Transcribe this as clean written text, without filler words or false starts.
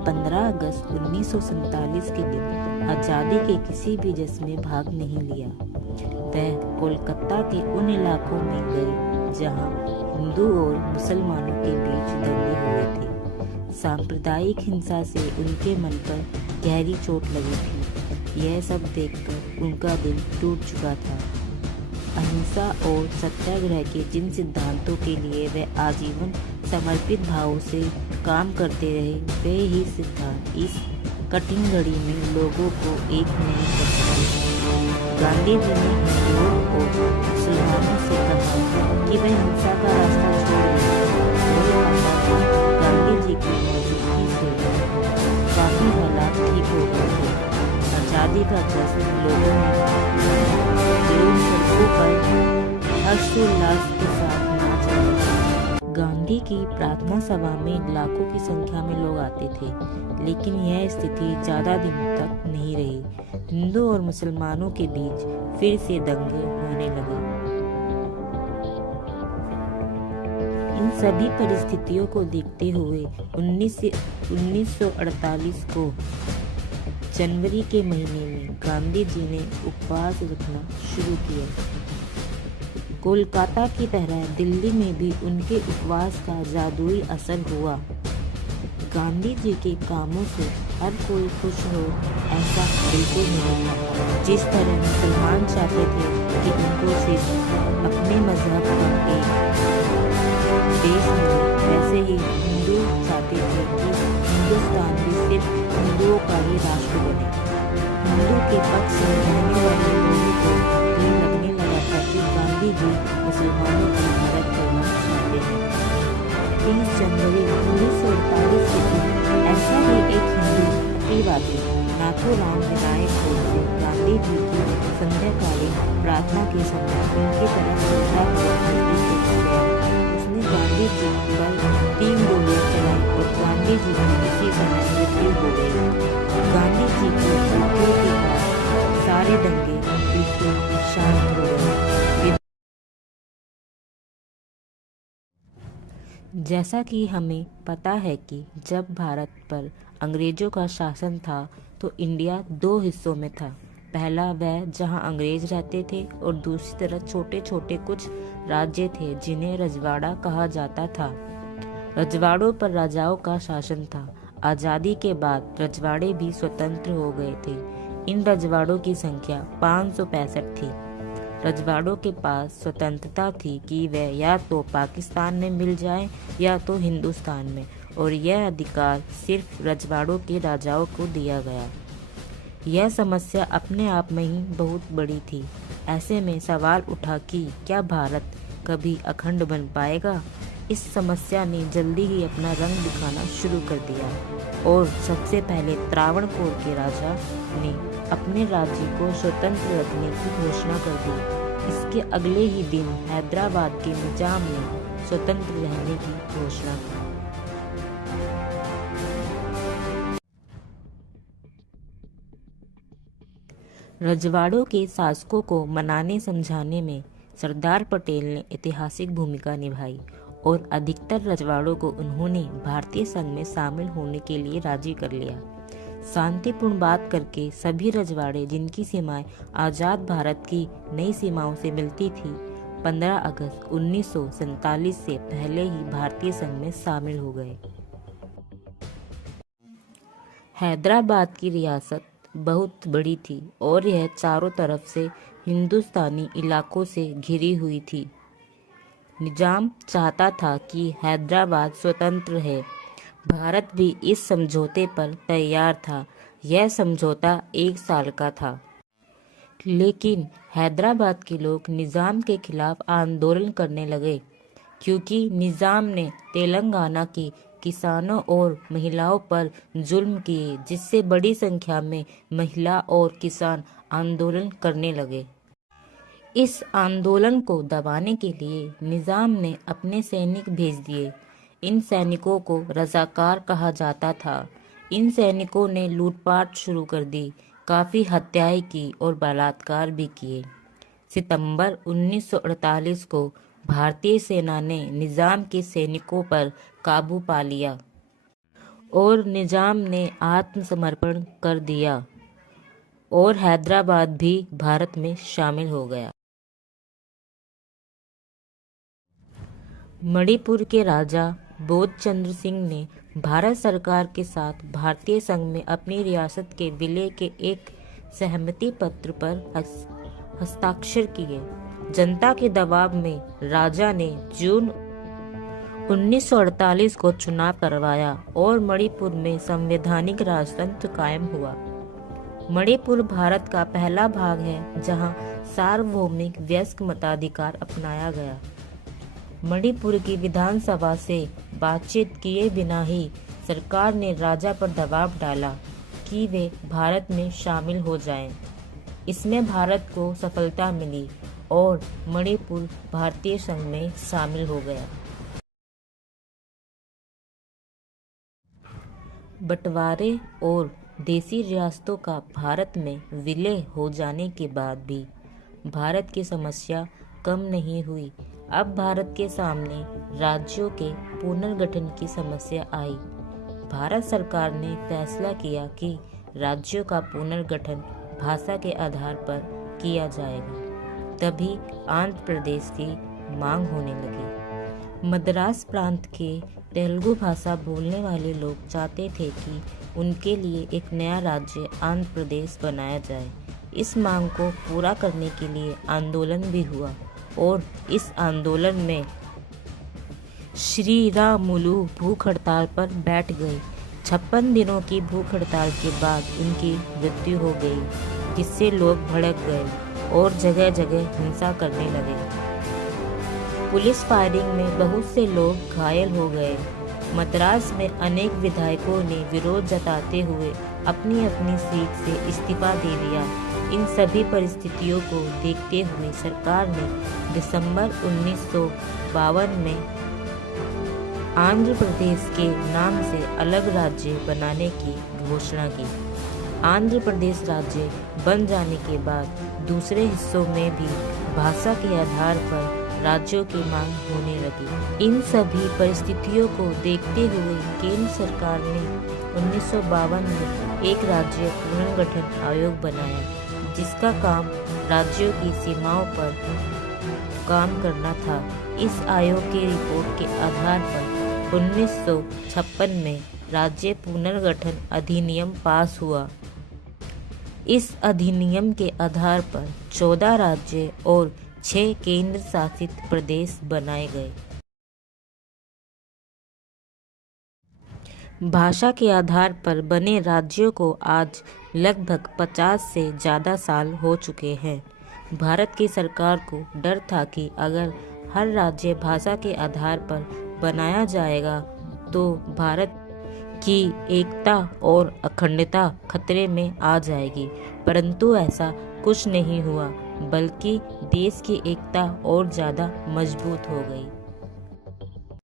15 अगस्त 1947 के दिन आज़ादी के किसी भी जश्न में भाग नहीं लिया। वह कोलकाता के उन इलाकों में गए जहां हिंदू और मुसलमानों के बीच दंगे हुए थे। सांप्रदायिक हिंसा से उनके मन पर गहरी चोट लगी थी। यह सब देखकर उनका दिल टूट चुका था। अहिंसा और सत्याग्रह के जिन सिद्धांतों के लिए वे आजीवन समर्पित भाव से काम करते रहे, वे ही सिद्धांत इस कठिन घड़ी में लोगों को एक नहीं कर सकते। गांधी जी ने हिंदुओं और मुसलमानों से कहा कि वे हिंसा का रास्ता छोड़ दें। गांधी जी की मौजूदगी से काफी हालात ठीक हो गए थे। आजादी का जश्न लोगों पर हर्षोल्लास के साथ नाच रहे थे। गांधी की प्रार्थना सभा में लाखों की संख्या में लोग आते थे, लेकिन यह स्थिति ज्यादा दिनों तक नहीं रही। हिंदू और मुसलमानों के बीच फिर से दंगे होने लगे। इन सभी परिस्थितियों को देखते हुए 1948 को जनवरी के महीने में गांधी जी ने उपवास रखना शुरू किया। कोलकाता की तरह दिल्ली में भी उनके उपवास का जादुई असर हुआ। गांधी जी के कामों से हर कोई खुश हो, ऐसा बिल्कुल नहीं था। जिस तरह मुसलमान चाहते थे कि उनको सिर्फ अपने मजहब का एक देश मिले, वैसे ही हिंदू चाहते थे कि हिंदुस्तान भी सिर्फ हिंदुओं का ही राष्ट्र बने। हिंदू के पक्ष में रहने वाले लोगों को ये लगने लगा था कि गांधी जी मुसलमानों की मदद करना चाहते हैं। 30 जनवरी 1948 के दिन ऐसा ही एक हिंदू स्त्रीवादी नाथूराम विनायक से गांधी जी की संध्याकालीन प्रार्थना के समय उनकी तरफ बढ़ता हुआ नजदीक गया। उसने गांधी जी पर 3 गोलियां चलाई और गांधी जी की इसी समय मृत्यु हो गई। गांधी जी की मृत्यु के बाद सारे दंगे बिल्कुल शांत हो गए। जैसा कि हमें पता है कि जब भारत पर अंग्रेजों का शासन था तो इंडिया 2 हिस्सों में था। पहला वह जहां अंग्रेज रहते थे और दूसरी तरफ छोटे छोटे कुछ राज्य थे जिन्हें रजवाड़ा कहा जाता था। रजवाड़ों पर राजाओं का शासन था। आज़ादी के बाद रजवाड़े भी स्वतंत्र हो गए थे। इन रजवाड़ों की संख्या 565 थी। रजवाड़ों के पास स्वतंत्रता थी कि वह या तो पाकिस्तान में मिल जाए या तो हिंदुस्तान में, और यह अधिकार सिर्फ रजवाड़ों के राजाओं को दिया गया। यह समस्या अपने आप में ही बहुत बड़ी थी। ऐसे में सवाल उठा कि क्या भारत कभी अखंड बन पाएगा। इस समस्या ने जल्दी ही अपना रंग दिखाना शुरू कर दिया और सबसे पहले त्रावणकोर के राजा ने अपने राज्य को स्वतंत्र रखने की घोषणा कर दी। इसके अगले ही दिन हैदराबाद के निजाम ने स्वतंत्र रहने की घोषणा की। रजवाड़ों के शासकों को मनाने समझाने में सरदार पटेल ने ऐतिहासिक भूमिका निभाई और अधिकतर रजवाड़ों को उन्होंने भारतीय संघ में शामिल होने के लिए राजी कर लिया। शांतिपूर्ण बात करके सभी रजवाड़े जिनकी सीमाएं आजाद भारत की नई सीमाओं से मिलती थी, 15 अगस्त 1947 से पहले ही भारतीय संघ में शामिल हो गए। हैदराबाद की रियासत बहुत बड़ी थी और यह चारों तरफ से हिंदुस्तानी इलाकों से घिरी हुई थी। निजाम चाहता था कि हैदराबाद स्वतंत्र है। भारत भी इस समझौते पर तैयार था। यह समझौता 1 साल का था, लेकिन हैदराबाद के लोग निजाम के खिलाफ आंदोलन करने लगे क्योंकि निजाम ने तेलंगाना के किसानों और महिलाओं पर जुल्म किए, जिससे बड़ी संख्या में महिला और किसान आंदोलन करने लगे। इस आंदोलन को दबाने के लिए निजाम ने अपने सैनिक भेज दिए। इन सैनिकों को रजाकार कहा जाता था। इन सैनिकों ने लूटपाट शुरू कर दी, काफ़ी हत्याएं की और बलात्कार भी किए। सितंबर 1948 को भारतीय सेना ने निजाम के सैनिकों पर काबू पा लिया और निजाम ने आत्मसमर्पण कर दिया और हैदराबाद भी भारत में शामिल हो गया। मणिपुर के राजा बोधचंद्र सिंह ने भारत सरकार के साथ भारतीय संघ में अपनी रियासत के विलय के एक सहमति पत्र पर हस्ताक्षर किए। जनता के दबाव में राजा ने जून 1948 को चुनाव करवाया और मणिपुर में संवैधानिक राजतंत्र कायम हुआ। मणिपुर भारत का पहला भाग है जहां सार्वभौमिक वयस्क मताधिकार अपनाया गया। मणिपुर की विधानसभा से बातचीत किए बिना ही सरकार ने राजा पर दबाव डाला कि वे भारत में शामिल हो जाएं। इसमें भारत को सफलता मिली और मणिपुर भारतीय संघ में शामिल हो गया। बंटवारे और देसी रियासतों का भारत में विलय हो जाने के बाद भी भारत की समस्या कम नहीं हुई। अब भारत के सामने राज्यों के पुनर्गठन की समस्या आई। भारत सरकार ने फैसला किया कि राज्यों का पुनर्गठन भाषा के आधार पर किया जाएगा। तभी आंध्र प्रदेश की मांग होने लगी। मद्रास प्रांत के तेलुगु भाषा बोलने वाले लोग चाहते थे कि उनके लिए एक नया राज्य आंध्र प्रदेश बनाया जाए। इस मांग को पूरा करने के लिए आंदोलन भी हुआ और इस आंदोलन में श्री रामुलु भूख हड़ताल पर बैठ गए। 56 दिनों की भूख हड़ताल के बाद उनकी मृत्यु हो गई, जिससे लोग भड़क गए और जगह जगह हिंसा करने लगे। पुलिस फायरिंग में बहुत से लोग घायल हो गए। मद्रास में अनेक विधायकों ने विरोध जताते हुए अपनी अपनी सीट से इस्तीफा दे दिया। इन सभी परिस्थितियों को देखते हुए सरकार ने दिसंबर 1952 में आंध्र प्रदेश के नाम से अलग राज्य बनाने की घोषणा की। आंध्र प्रदेश राज्य बन जाने के बाद दूसरे हिस्सों में भी भाषा के आधार पर राज्यों की मांग होने लगी। इन सभी परिस्थितियों को देखते हुए केंद्र सरकार ने 1952 में एक राज्य पुनर्गठन आयोग बनाया, जिसका काम राज्यों की सीमाओं पर काम करना था। इस आयोग की रिपोर्ट के आधार पर 1956 में राज्य पुनर्गठन अधिनियम पास हुआ। इस अधिनियम के आधार पर 14 राज्य और 6 केंद्र शासित प्रदेश बनाए गए। भाषा के आधार पर बने राज्यों को आज लगभग 50 से ज़्यादा साल हो चुके हैं। भारत की सरकार को डर था कि अगर हर राज्य भाषा के आधार पर बनाया जाएगा तो भारत की एकता और अखंडता खतरे में आ जाएगी, परंतु ऐसा कुछ नहीं हुआ, बल्कि देश की एकता और ज़्यादा मजबूत हो गई।